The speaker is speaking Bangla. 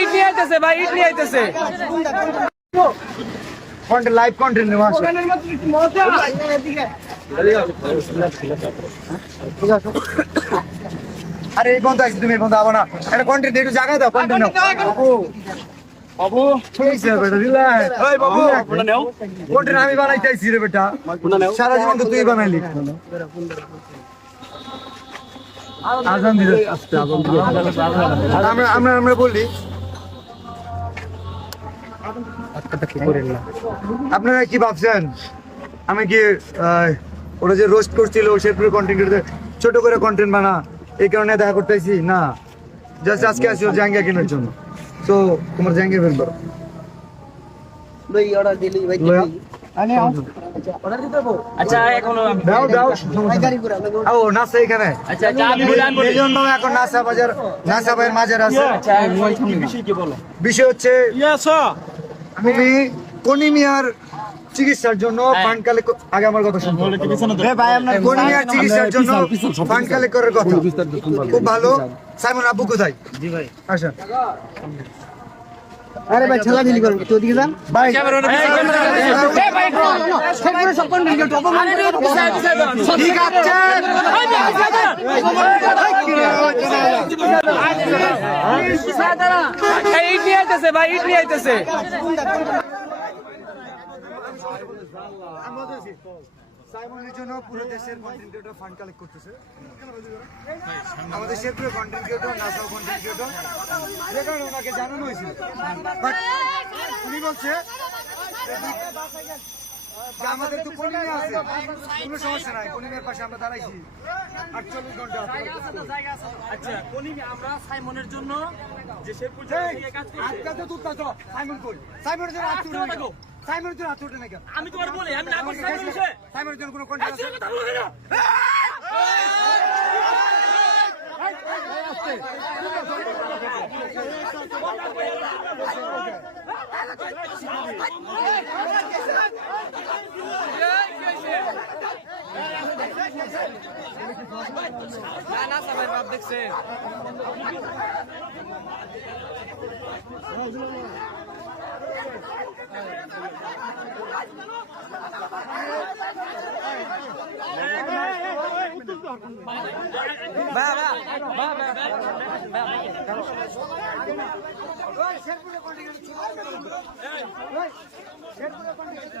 ইট নিয়ে আইতেছে ভাই, ইট নিয়ে আইতেছে। লাইভ কন্টেন্ট নেওয়া আছে। আরে এই বন্ধু আইছি, তুমি এই বন্ধু আবো না, এটা কন্টেন্ট একটু জায়গায় দাও, কন্টেন্ট নাও বাবু। ঠিক আছে বেটা, রিল্যাক্স। এই বাবু কন্টেন্ট আমি বানাইতে আইছি রে বেটা, সারা জীবন তো তুই বানাইলি। আজান দিলে আমরা বলি আপনারা কি ভাবছেন আমি কি ওরা যে রোস্ট করছিল শেরপুরের কন্টেন্ট ছোট করে কন্টেন্ট বানা এই কারণে দেখা করতেছি না, জাস্ট আজকে আসি জাঙ্গিয়া কেনার জন্য। তো তোমার জাঙ্গিয়া বের করো ভাই, অর্ডার দিলি ভাই আনে আও অর্ডার দিতে দেবো। আচ্ছা এখন দাও দাও ও নাসা এখানে। আচ্ছা আচ্ছা আমি বলে আনবো মিলিয়ন বাবা এখন নাসা বাজার, নাসা ভাইয়ের মাঝে আছে। আচ্ছা বিষয় কি বলো? বিষয় হচ্ছে তুমি কোনিমিয়ার চিকিৎসার জন্য ফান্ড কালেক্ট, আগে আমার কথা শুনুন ভাই, আপনার কোনিমিয়ার চিকিৎসার জন্য ফান্ড কালেক্ট করার কথা খুব ভালো। সাইমন আব্বু কোথায়? জি ভাই আসেন। আরে ভাই ছেলা ঢিলি করেন তো দিকে যান ভাই। এই ভাই শেরপুরে সব কোন দিকে টপ মানে ঠিক আছে। ইট নিয়ে আইতেছে ভাই, ইট নিয়ে আইতেছে। সাইমনের জন্য পুরো দেশের কন্টেন্ট ক্রিয়েটর ফান্ড কালেক্ট করতেছে। আমাদের শেরপুরের কন্টেন্ট ক্রিয়েটর, নাসাও কন্টেন্ট ক্রিয়েটর, যে কারণে ওনাকে জানানো হয়েছিল। বাট উনি বলছে যে আমাদের তো কলিমে আছে, কোনো সমস্যা নাই, কলিমের পাশে আমরা দাঁড়াইছি 48 ঘন্টা। আচ্ছা কোনিমি আমরা সাইমনের জন্য যে শেরপুর থেকে কাজ করছি। আজকে তো তুই তো সাইমন কই, সাইমনের জন্য আত্ম উঠে, সাইমনের জন্য আত্ম উঠে না কেন? আমি তোমার বলি আমি না করছি সাইমনের বিষয়ে। সাইমনের জন্য কোনো কন্টেন্ট আছে? না সবাই বাপ দেখছে। শেরপুরের কন্টেন্ট শেরপুরের কন্টেন্ট